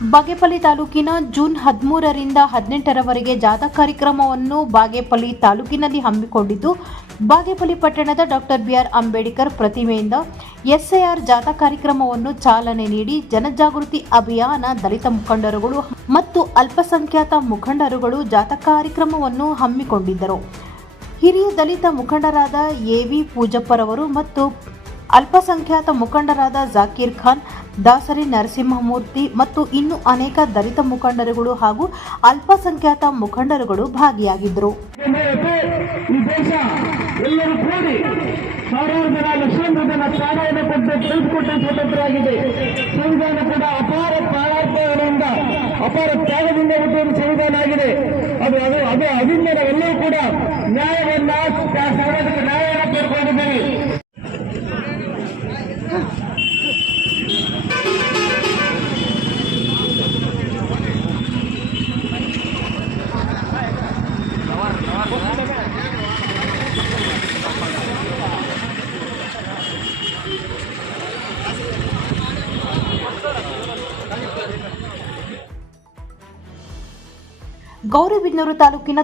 ಬಾಗೇಪಲ್ಲಿ ತಾಲೂಕಿನ ಜೂನ್ 13ರಿಂದ 18ರವರೆಗೆ ಜಾಥಾ ಕಾರ್ಯಕ್ರಮವನ್ನು ಬಾಗೇಪಲ್ಲಿ ತಾಲೂಕಿನಲ್ಲಿ ಹಮ್ಮಿಕೊಂಡಿದ್ದು, ಬಾಗೇಪಲ್ಲಿ ಪಟ್ಟಣದ ಡಾಕ್ಟರ್ ಬಿಆರ್ ಅಂಬೇಡ್ಕರ್ ಪ್ರತಿಮೆಯಿಂದ ಎಸ್ಐಆರ್ ಜಾಥಾ ಕಾರ್ಯಕ್ರಮವನ್ನು ಚಾಲನೆ ನೀಡಿ ಜನಜಾಗೃತಿ ಅಭಿಯಾನ, ದಲಿತ ಮುಖಂಡರುಗಳು ಮತ್ತು ಅಲ್ಪಸಂಖ್ಯಾತ ಮುಖಂಡರುಗಳು ಜಾಥಾ ಕಾರ್ಯಕ್ರಮವನ್ನು ಹಮ್ಮಿಕೊಂಡಿದ್ದರು. ಹಿರಿಯ ದಲಿತ ಮುಖಂಡರಾದ ಎವಿ ಪೂಜಪ್ಪರವರು ಮತ್ತು ಅಲ್ಪಸಂಖ್ಯಾತ ಮುಖಂಡರಾದ ಜಾಕೀರ್ ಖಾನ್, ದಾಸರಿ ನರಸಿಂಹಮೂರ್ತಿ ಮತ್ತು ಇನ್ನೂ ಅನೇಕ ದಲಿತ ಮುಖಂಡರುಗಳು ಹಾಗೂ ಅಲ್ಪಸಂಖ್ಯಾತ ಮುಖಂಡರುಗಳು ಭಾಗಿಯಾಗಿದ್ದರು. ಎಲ್ಲರೂ ಕೂಡಿ ಸಾವಿರಾರು ಜನ, ಲಕ್ಷಾಂತರ ಜನ ಪ್ರಾಣವನ್ನು ಕೊಟ್ಟು ತಿಳಿದುಕೊಟ್ಟು ಸ್ವತಂತ್ರವಾಗಿದೆ. ಸಂವಿಧಾನ ಕೂಡ ಅಪಾರ ಪ್ರಾಣಾರ್ಪಣೆಯಿಂದ, ಅಪಾರ ತ್ಯಾಗದಿಂದ ಒಂದು ಸಂವಿಧಾನ ಆಗಿದೆ. ಅದು ಅದರಿಂದ ನಾವೆಲ್ಲರೂ ಕೂಡ ನ್ಯಾಯವನ್ನ, ಸಮಾಜಕ್ಕೆ ನ್ಯಾಯವನ್ನು ಪಡ್ಕೊಂಡಿದ್ದೀವಿ. ಗೌರಿಬಿದನೂರು ತಾಲೂಕಿನ